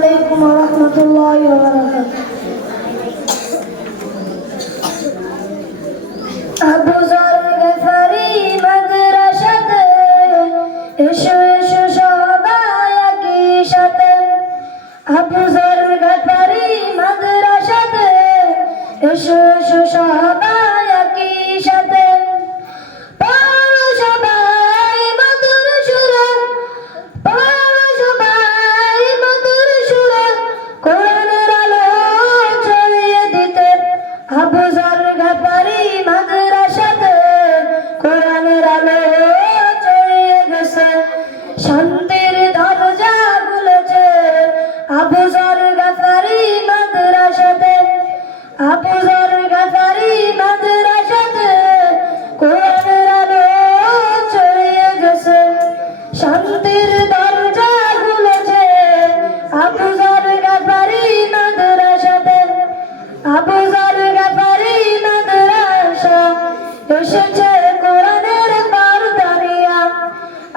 عليكم ورحمة الله وبركاته. আবু যর গফারি মাদ্রাসাতে এসো এসো সবাই একই সাথে। আবু যর গফারি মাদ্রাসাতে এসো এসো সবাই একই সাথে। পড়ো সবাই মধুর সুরে, পড়ো সবাই মধুর সুরে, কোরআনের আলো ছড়িয়ে দিতে। আবু যর গফারি মাদ্রাসাতে কোরআনের আলো ছড়িয়ে গেছে, শান্তির দরজা খুলেছে আবু যর গফারি মাদ্রাসাতে। আবু যর গফারি মাদ্রাসাতে কোরআনের আলো ছড়িয়ে গেছে, শান্তির দরজা খুলেছে আবু যর গফারি মাদ্রাসাতে। আবু যর গফারি মাদ্রাসা এসেছে কোরআনের বার্তা নিয়া।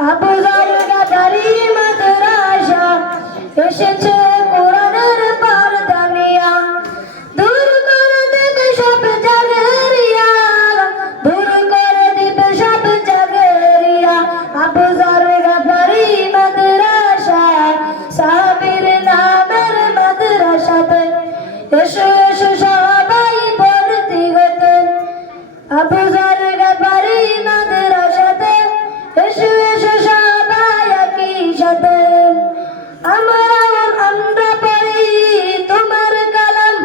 আবু যর গফারি মাদ্রাসা এসেছে কোরআনের বার্তা নিয়া। দূর করে দিবে সব জাগেরিয়া, দূর করে দিবে সব জাগেরিয়া। আবু যর গফারি মাদ্রাসা সাহাবীর নামের মাদ্রাসাতে এসো এসো সবাই ভর্তি হতে। আবু যর গফারি মাদ্রাসাতে এসো এসো সবাই একই সাথে। আমরা পড়ি তোমার কালাম,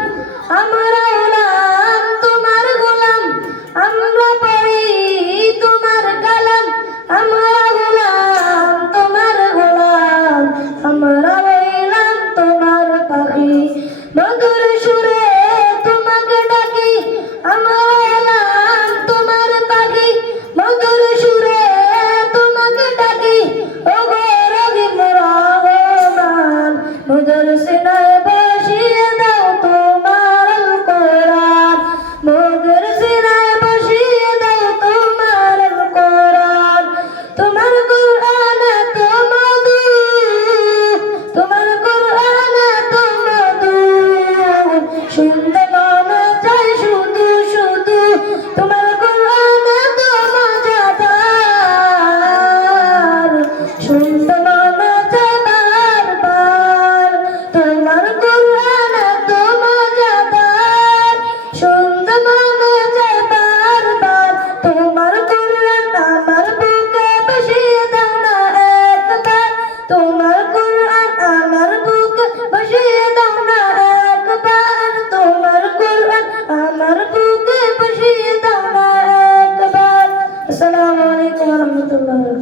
আমরা হলাম তোমার গোলাম। আমরা পড়ি তোমার কালাম, আমরা হলাম তোমার গোলাম। আমরা হইলাম তোমার পাখি, মধুর সুরে তোমাকে ডাকি। আমরা হলাম তোমার পাখি, মধুর সুরে তোমাকে ডাকি। ও গো রঙিন রহমান, মধুর সিনায় বসিয়ে দাও তোমার কোরআন, মধুর সিনায় বসিয়ে দাও তোমার কোরআন। তোমার কোরআন এত মধু, তোমার কোরআন এত মধু, শুনতে মনে চায় শুধু শুধু। তোমার কোরআন এত মজাদার, শুনতে মনে চায় বারবার। তোমার কোরআন এত মজাদার, শুনতে মনে চায় বারবার। তোমার কোরআন আমার বুকে বসিয়ে দাও না একবার, তোমার কোরআন আমার বুকে বসিয়ে দাও না একবার। তোমার কোরআন আমার বুকে বসিয়ে দাও না একবার। আসসালামু আলাইকুম ওয়া রাহমাতুল্লাহ।